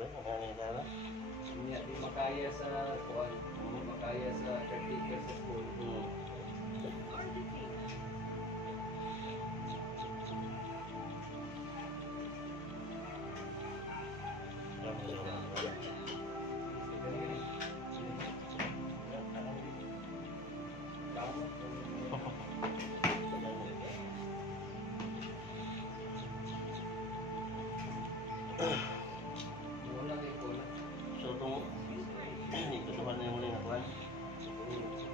Hindi makaya sa kuwan, makaya sa caretaker sa school. So itong ito sa kanila muli nga kuhan.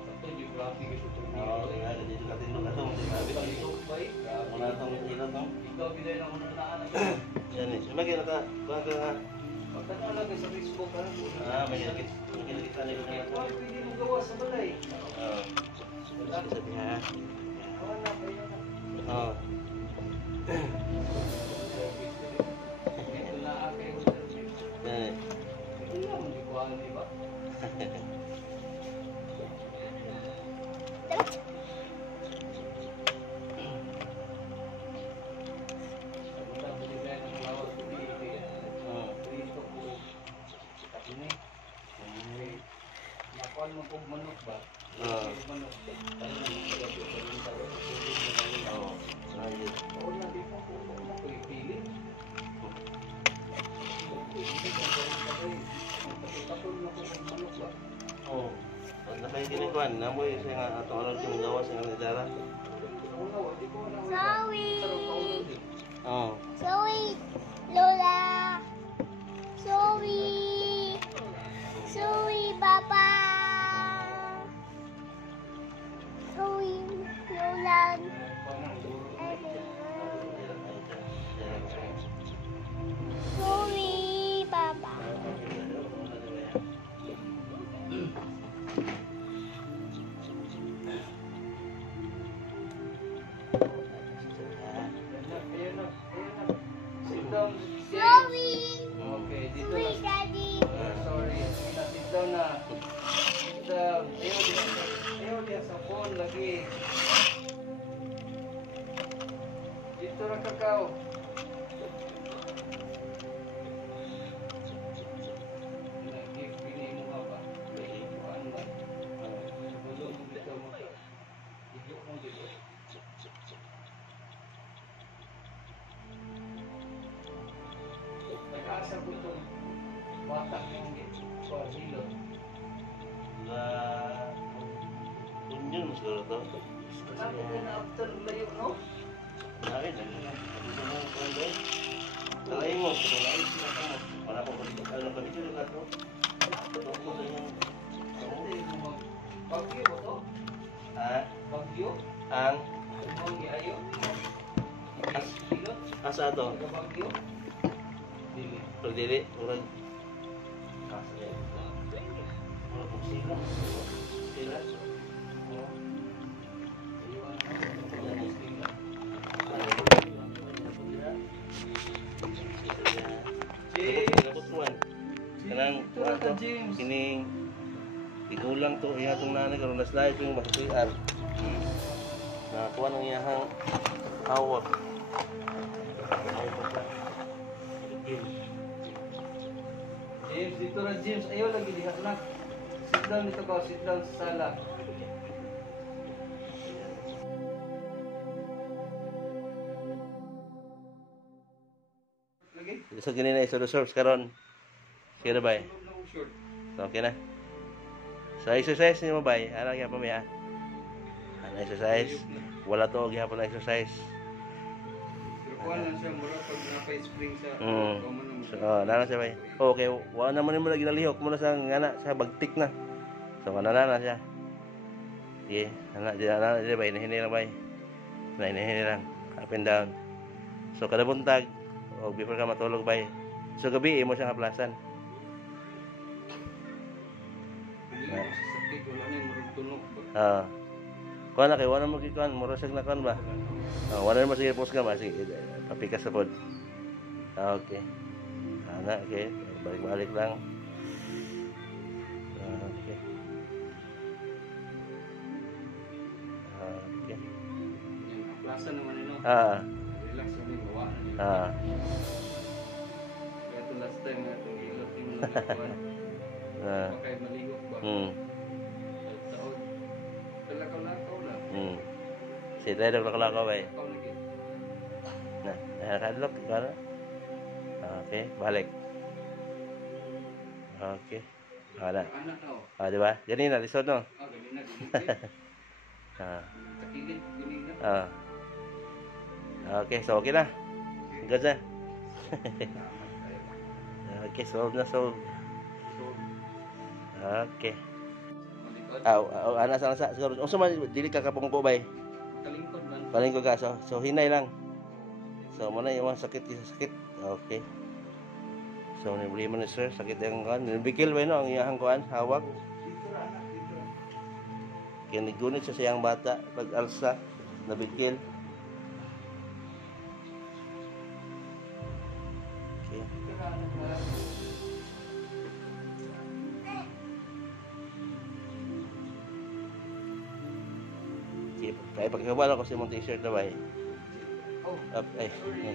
Ito geography kasi ito. Oo, kaya dito katindog ka itong muna itong ilot no? Ikaw bilay na muna na anak. Yan eh. Sumagi na ka. Kuhan ka nga. Pagkano lang sa Facebook ka. May kinakita na yung mga. Pwede mo gawa sa balay. Oo. Sabi ha. Awan na kayo na. Oo. Ito na akay ko. Yan eh. Ito lang, hindi ko alam, di ba? Nakuha mo kong manok ba? Manok. Oo. Ayun. Oo na, di po po. Ako ipili. Tapos na po kong manok ba? Oo. Nakakikinikuan. Namoy siya nga atong alam yung gawa siya nga nidara. Sorry. Oo. Sorry, Lola. Sorry. Sorry, Papa. Sorry, Lola. Sorry, Papa. Sorry. Okay, dito Sorry, na. Daddy. Sorry, sit down na. Sit down. Ayaw diya sa phone lagi. Dito na kakao. Pili mo nga ba? Kuhaan ba? Gulo mo dito mo. Gulo mo dito. Nag-asa ko itong bata ng hilo. Kunjun mo siguro to. Sabi ko na after layo, no? Narin, kalay mo, kalay sila ka mo. Wala ko ano pa dito ka to. Tungkol sa yung Bagyo ba to? ha? Bagyo? Ang Ang iayo? Hilot? asa to? Bagyo? Dili. Pagdili, murag kasaya. Murag kung sila. Sila. Kanang James. kining igulang to iya tong nanay karon nas lahi yung masusuyan. Na kuha ng iyahang hawak. James, dito na James. Ayaw lagi diha na. Sit down dito ka. Sit down sa sala. Lagi? Sa ganina iso-reserves karon. Sige na bay. Short. Okay na. Sa exercise niyo bay, ana gyud pa miya. Ana exercise. Wala to gyapon na exercise. Pero kuha lang siya. Mura pag napa-spring sa... So, nana siya bay. Okay, wala naman mo lagi nalihok mo na sa ngana sa bagtik na. So kanana siya. Sige, ana di bay, hini lang bay. Hini lang. Up and down. So kada buntag o before ka matulog bay. So gabi mo siya kaplasan. Sakit. Wala na yung murag tunog ba? Kuha na kayo, wala mo kikuhan, murasag na kuhan ba? Wala na mo sige post ka ba? Sige, papikas sa pod. Okay. Ana, okay. Balik-balik lang. Okay. Okay. Yung plaza naman yun. Relax naman yung gawa na yun. Kaya ito last time na itong hilo. nakakuan. Ah. Baka kayo malihok ba? Hmm. Taon. Talakaw-lakaw lang. Hmm. Si tayo naglakaw ba eh. Lakaw lagi. Na, nakadlok kana. Okay, balik. Okay. Wala. Anak na oh. Ah, di ba? Ganina, lisod no? Ganina, ganina. Ah. Sa kilid, ganina. Ah. Okay, so okay na. Good na. Okay, solve na solve. So, Okay. malikot. Ana sa siguro. Unsa man dili ka kapungko bay? Kalingkod man. Paling ko ka so hinay lang. So mo na yung mga sakit sakit. Okay. So ni buli man ni sir sakit ang kan. Bikil ba no ang iyang kuan hawak. Dito ra anak, dito ra. Kini gunit sa siyang bata pag alsa nabikil. Okay. Dito ra anak na. Okay. Kaya pagkabala ko si mong t-shirt na bay. Oh, Up ay. sorry.